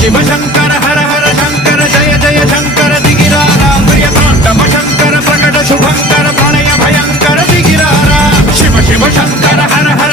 ಶಿವ ಶಂಕರ ಹರ ಹರ ಶಂಕರ ಜಯ ಜಯ ಶಂಕರ ದಿಗಿರಾರ ಪ್ರಿಯ ತಾಂಡವ ಶಂಕರ ಪ್ರಕಟ ಶುಭಂಕರ ಪ್ರಳಯ ಭಯಂಕರ ದಿಗಿರಾರ ಶಿವ ಶಿವ ಶಂಕರ ಹರ ಹರ